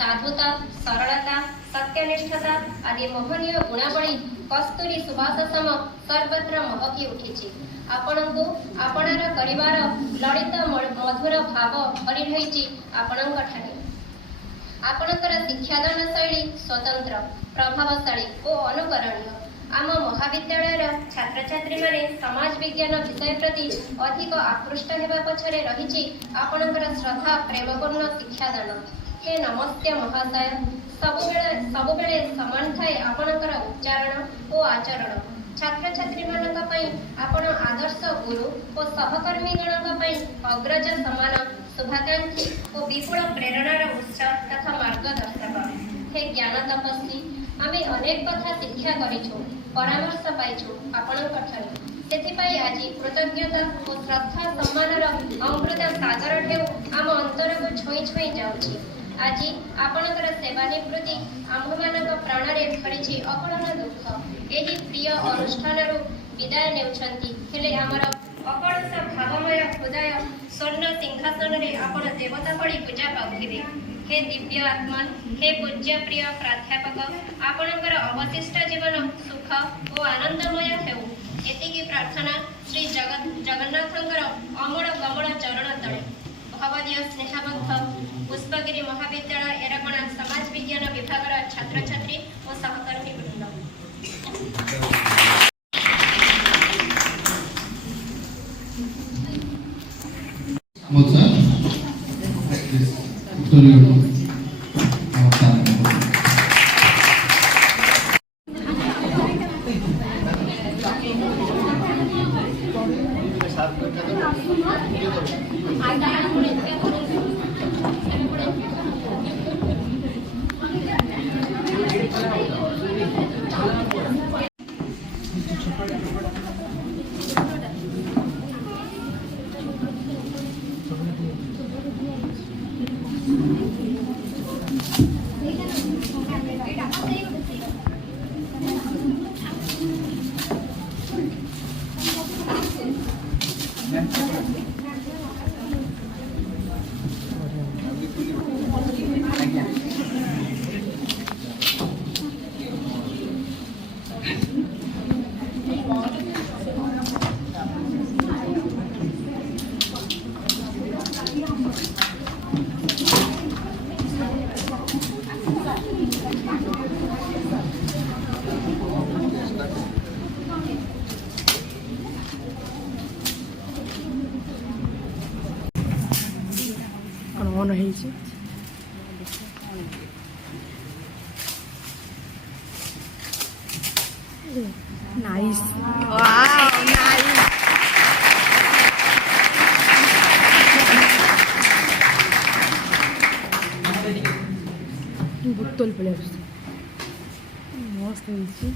साधुता, सरलता, सत्यनिष्ठता आदि मोहनीय गुणावली कस्तूरी सुभाष सम सर्वत्र महकी उठी। आपणको आपणार करिवार ललित मधुर भाव भरी रही आपणठारे। आपणकर शिक्षादान शैली स्वतंत्र, प्रभावशाली और अनुकरणीय। आम महाविद्यालय छात्र छात्री माने समाज विज्ञान विषय प्रति अधिक आकृष्ट होगा पछरे रही आपणकर श्रद्धा प्रेमपूर्ण शिक्षादान। हे नमस्ते महाशय, सबुबेले समान थाए आपणकर उच्चारण और आचरण। छात्र छात्री मानक पई आपण आदर्श गुरु और सहकर्मी गणक पई अग्रज समान शुभाकांक्षी और विपुल प्रेरणार उत्स तथा मार्गदर्शक। हे ज्ञान तपस्वी, आमे अनेक कथा शिक्षा करिछु, परामर्श पाइछु आपणठारे। सेथिपाई आज कृतज्ञता और श्रद्धा सम्मानर अमृत सागर ढेउ आम अंतर को छुई छुई जाउछि। आज आपणकर सेवानिवृत्ति आम्भमानक प्राणरे भरी अकलन दुख। एही प्रिय अनुष्ठान विदाय नेउछंती हेले आमर अकलुष भावमय हृदय स्वर्ण सिंहासन रे आपण देवता भली पूजा पाउथिबे। हे दिव्य आत्मा, हे पूज्य प्रिय प्राध्यापक, आपणकर अवशिष्ट जीवन सुख और आनंदमय हेउ। एतिकी प्रार्थना श्री जगन्नाथंकर अमूल कमल चरण तले। भवदीय स्नेहबद्ध पुष्पगिरी महाविद्यालय एरगणा समाज विज्ञान विभाग छात्र छात्री और सहकर्मी वृंद। on ହେଇଛି। Nice, wow nice. बोतल पड़े मस्त ହେଇଛି।